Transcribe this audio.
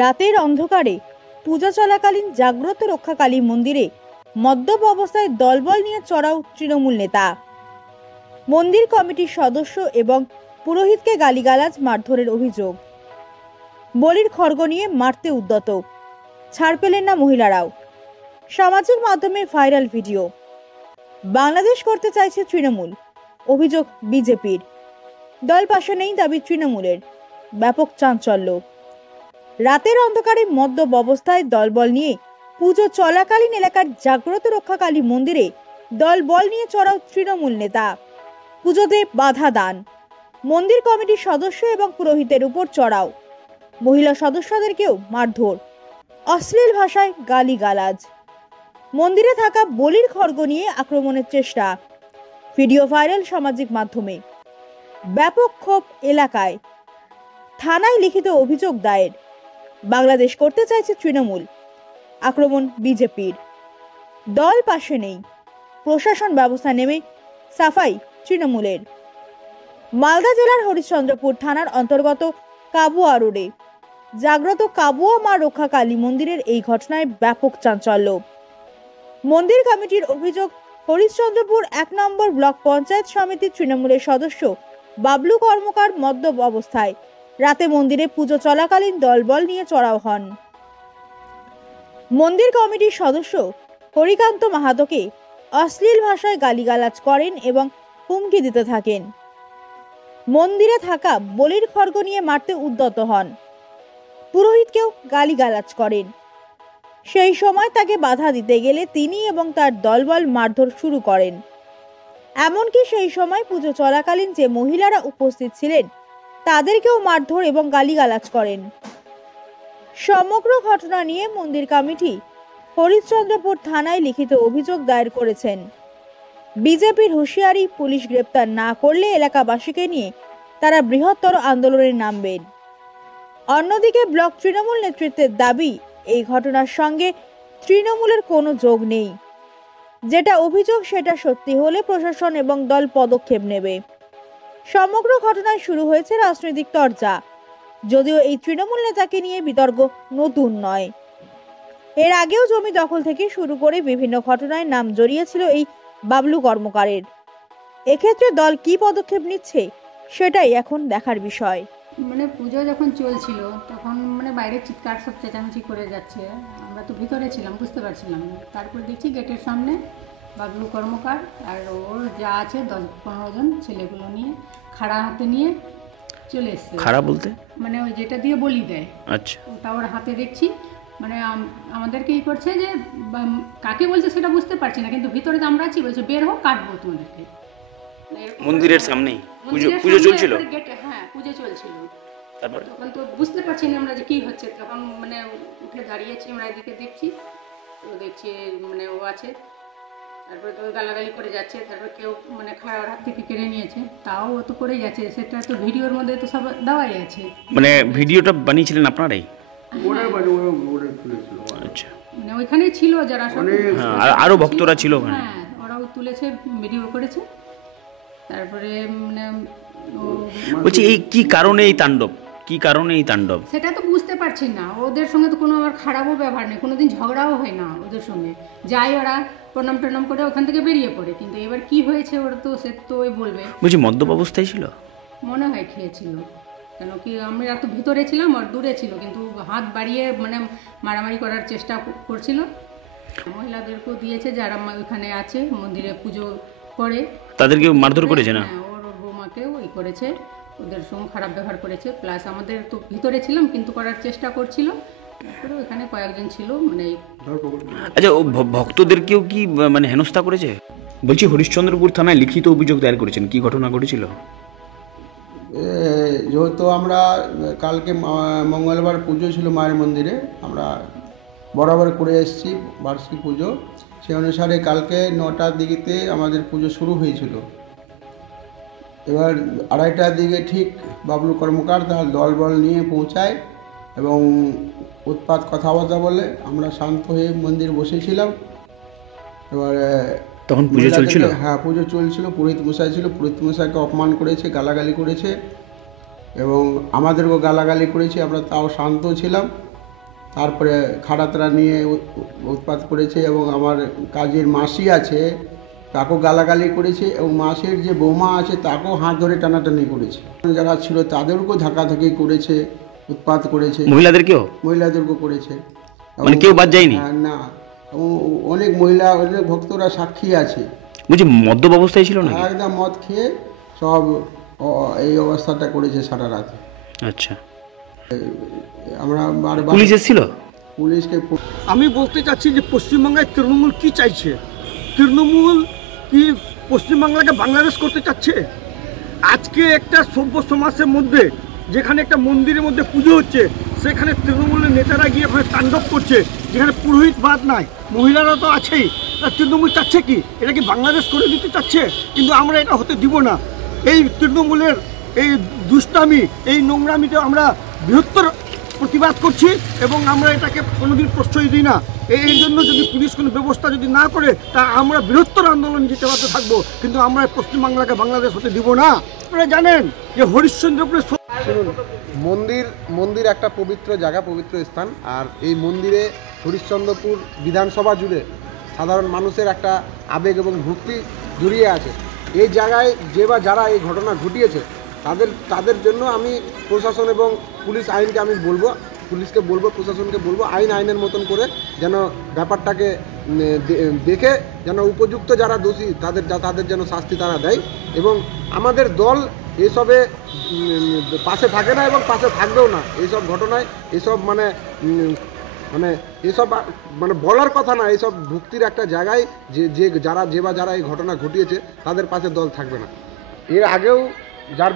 রাতের অন্ধকারে পূজা চলাকালীন জাগ্রত রক্ষাকালী মন্দিরে মদ্যপ অবস্থায় দলবল নিয়ে চড়াও তৃণমূল নেতা। মন্দির কমিটির সদস্য এবং পুরোহিতকে গালিগালাজ মারধরের অভিযোগ। বলির খড়গ নিয়ে মারতে উদ্যত, ছাড় পেলেন না মহিলারাও। সামাজিক মাধ্যমে ভাইরাল ভিডিও। বাংলাদেশ করতে চাইছে তৃণমূল, অভিযোগ বিজেপির। দল পাশে নেই দাবি তৃণমূলের। ব্যাপক চাঞ্চল্য। রাতের অন্ধকারে মদ্যপ অবস্থায় দলবল নিয়ে পুজো চলাকালীন এলাকার জাগ্রত রক্ষাকালী মন্দিরে দলবল নিয়ে চড়াও তৃণমূল নেতা। পুজোতে বাধা দান। মন্দির কমিটির সদস্য এবং পুরোহিতের উপর চড়াও। মহিলা সদস্যদেরকেও মারধর, অশ্লীল ভাষায় গালিগালাজ। মন্দিরে থাকা বলির খড়গ নিয়ে আক্রমণের চেষ্টা। ভিডিও ভাইরাল সামাজিক মাধ্যমে। ব্যাপক ক্ষোভ এলাকায়। থানায় লিখিত অভিযোগ দায়ের। বাংলাদেশ করতে চাইছে তৃণমূল, আক্রমণ বিজেপির। দল পাশে নেই, প্রশাসন ব্যবস্থা নেমে সাফাই তৃণমূলের। মালদা জেলার হরিশ্চন্দ্রপুর থানার অন্তর্গত কাবুয়া রোডে জাগ্রত কাবুয়া মা রক্ষা কালী মন্দিরের এই ঘটনায় ব্যাপক চাঞ্চল্য। মন্দির কমিটির অভিযোগ, হরিশ্চন্দ্রপুর 1 নম্বর ব্লক পঞ্চায়েত সমিতির তৃণমূলের সদস্য বাবলু কর্মকার মদ্যপ অবস্থায় রাতে মন্দিরে পুজো চলাকালীন দলবল নিয়ে চড়াও হন। মন্দির কমিটির সদস্য হরিকান্ত মাহাতোকে অশ্লীল ভাষায় গালিগালাজ করেন এবং হুমকি দিতে থাকেন। মন্দিরে থাকা বলির খড়গ নিয়ে মারতে উদ্যত হন। পুরোহিতকেও গালিগালাজ করেন। সেই সময় তাকে বাধা দিতে গেলে তিনি এবং তার দলবল মারধর শুরু করেন। এমনকি সেই সময় পুজো চলাকালীন যে মহিলারা উপস্থিত ছিলেন তাদেরকেও মারধর এবং গালিগালাজ করেন। সমগ্র ঘটনা নিয়ে মন্দির কমিটি হরিশ্চন্দ্রপুর থানায় লিখিত অভিযোগ দায়ের করেছেন। বিজেপির হুঁশিয়ারি, পুলিশ গ্রেপ্তার না করলে এলাকাবাসীকে নিয়ে তারা বৃহত্তর আন্দোলনে নামবেন। অন্যদিকে ব্লক তৃণমূল নেতৃত্বের দাবি, এই ঘটনার সঙ্গে তৃণমূলের কোনো যোগ নেই। যেটা অভিযোগ সেটা সত্যি হলে প্রশাসন এবং দল পদক্ষেপ নেবে। সমগ্র ঘটনায় শুরু হয়েছে রাজনৈতিক চর্চা। যদিও এই তৃণমূল নেতাকে নিয়ে বিতর্ক নতুন নয়। এর আগেও জমি দখল থেকে শুরু করে বিভিন্ন ঘটনায় নাম জড়িয়েছিল এই বাবলু কর্মকারের। এক্ষেত্রে দল কি পদক্ষেপ নিচ্ছে সেটাই এখন দেখার বিষয়। মানে পুজো যখন চলছিল তখন বাইরে চিৎকার সব চেঁচামেচি করে যাচ্ছে। আমরা তো ভিতরে ছিলাম, বুঝতে পারছিলাম না। তারপর দেখছি গেটের সামনে বাবলু কর্মকার আর ওর যা আছে 10-15 জন ছেলেগুলো নিয়ে খাড়া হাতে নিয়ে চলে এসছে। খাড়া বলতে ওই যেটা দিয়ে বলি দেয়, আচ্ছা, ওটা ওর হাতে দেখছি। আমাদেরকে এই করছে যে কাকে বলছে সেটা বুঝতে পারছি না, কিন্তু ভিতরে তো আমরা আছি, বলছে বের হোক, কাটবো তোমাদেরকে। মন্দিরের সামনেই পুজো চলছিল। হ্যাঁ, পুজো চলছিল। তারপর তখন তো বুঝতে পারছি না আমরা যে কি হচ্ছে। তখন উঠে দাঁড়িয়েছি, আমরা এদিকে দেখছি, তো দেখছি ও আছে। তারপরে তো গালাগালি করে যাচ্ছে। তারপর কেউ খাওয়ার হাত থেকে কেড়ে নিয়েছে, তাও ও তো করেই যাচ্ছে। সেটা তো ভিডিওর মধ্যে তো সব দেওয়াই আছে। ভিডিওটা বানিয়েছিলেন আপনারাই? আচ্ছা, ওইখানেই ছিল যারা সব, আরো ভক্তরা ছিল। হ্যাঁ, ওরাও তুলেছে, ভিডিও করেছে। তারপরে বলছি এই কি কারণে এই তাণ্ডব, কি কারণে এই তাণ্ডব সেটা তো বুঝতে পারছি না। ওদের সঙ্গে তো কোনো আমার খারাপও ব্যবহার নেই, কোনোদিন ঝগড়াও হয় না ওদের সঙ্গে। যাই ওরা প্রণাম টনাম করে ওখান থেকে বেরিয়ে পড়ে। কিন্তু এবার কি হয়েছে ওরা তো সে তো ওই বলবে। বলছি মদ্যপ অবস্থায় ছিল মনে হয়, খেয়েছিল। কেন কি আমরা তো ভিতরে ছিলাম, আর দূরে ছিল, কিন্তু হাত বাড়িয়ে মারামারি করার চেষ্টা করছিল। মহিলাদেরকেও দিয়েছে যারা ওইখানে আছে মন্দিরে পুজো করে, তাদেরকে মারধর করেছে না? ওর বৌমাকেও ওই করেছে, ওদের সঙ্গে খারাপ ব্যবহার করেছে। প্লাস আমাদের তো ভিতরে ছিলাম কিন্তু করার চেষ্টা করছিল। ওখানে কয়েকজন ছিল আচ্ছা, ও ভক্তদেরকেও কি হেনস্থা করেছে? বলছি হরিশ্চন্দ্রপুর থানায় লিখিত অভিযোগ দায়ের করেছেন, কি ঘটনা ঘটেছিল? যেহেতু আমরা কালকে মঙ্গলবার পুজো ছিল মায়ের মন্দিরে, আমরা বরাবর করে এসেছি বার্ষিক পুজো। সেই অনুসারে কালকে 9টার দিকেতে আমাদের পুজো শুরু হয়েছিল। এবার 2:30টার দিকে ঠিক বাবলু কর্মকার তার দলবল নিয়ে পৌঁছায় এবং উৎপাত কথাবার্তা বলে। আমরা শান্ত হয়ে মন্দির বসেছিলাম। এবার তখন পুজো চলছিল? হ্যাঁ, পুজো চলছিল। পুরোহিত মশাই ছিল, পুরোহিত মশাইকে অপমান করেছে, গালাগালি করেছে এবং আমাদেরকেও গালাগালি করেছে, আমরা তাও শান্ত ছিলাম। তারপরে খাড়াতরা নিয়ে উৎপাত করেছে এবং আমার কাজের মাসি আছে তাকেও গালাগালি করেছে এবং মাসির যে বৌমা আছে তাকেও হাত ধরে টানাটানি করেছে। যারা ছিল তাদেরকেও ধাক্কাধাক্কি করেছে, উৎপাত করেছে, মহিলাদেরকেও করেছে। মানে কেউ বাদ যায়নি? না, এবং অনেক মহিলা, অনেক ভক্তরা সাক্ষী আছে। বলছি মদ্যপ অবস্থায় ছিল না? একদম মদ খেয়ে সব এই অবস্থাটা করেছে সারা রাত। আচ্ছা, আমরা বারবার পুলিশ এসেছিল? পুলিশকে আমি বলতে চাচ্ছি যে পশ্চিমবঙ্গের তৃণমূল কি চাইছে? তৃণমূল কি পশ্চিমবাংলাকে বাংলাদেশ করতে চাচ্ছে? আজকে একটা সভ্য সমাজের মধ্যে যেখানে একটা মন্দিরের মধ্যে পুজো হচ্ছে, সেখানে তৃণমূলের নেতারা গিয়ে ওখানে তাণ্ডব করছে, যেখানে পুরোহিত বাদ নাই, মহিলারা তো আছেই। তৃণমূল চাচ্ছে কি? এটা কি বাংলাদেশ করে দিতে চাচ্ছে? কিন্তু আমরা এটা হতে দিব না। এই তৃণমূলের এই দুষ্টামি, এই নোংরামিতে আমরা বৃহত্তর প্রতিবাদ করছি এবং আমরা এটাকে কোনোদিন প্রশ্রয় দিই না। এই জন্য যদি পুলিশ কোনো ব্যবস্থা যদি না করে, তা আমরা বৃহত্তর আন্দোলন যেতে পারতে থাকবো, কিন্তু আমরা পশ্চিমবাংলাকে বাংলাদেশ হতে দিব না। আপনারা জানেন যে হরিশ্চন্দ্রপুরে শুনুন, মন্দির একটা পবিত্র জায়গা, পবিত্র স্থান। আর এই মন্দিরে হরিশ্চন্দ্রপুর বিধানসভা জুড়ে সাধারণ মানুষের একটা আবেগ এবং ভক্তি জড়িয়ে আছে। এই জায়গায় যারা এই ঘটনা ঘটিয়েছে তাদের জন্য আমি প্রশাসন এবং পুলিশ আইনকে আমি বলবো, পুলিশকে বলবো, প্রশাসনকে বলবো, আইনের মতন করে যেন ব্যাপারটাকে দেখে যেন উপযুক্ত যারা দোষী তাদের যেন শাস্তি তারা দেয়। এবং আমাদের দল এসবে পাশে থাকে না এবং পাশে থাকবেও না। এইসব ঘটনায় এসব এসব বলার কথা না। এইসব ভক্তির একটা জায়গায় যারা এই ঘটনা ঘটিয়েছে তাদের পাশে দল থাকবে না। এর আগেও যার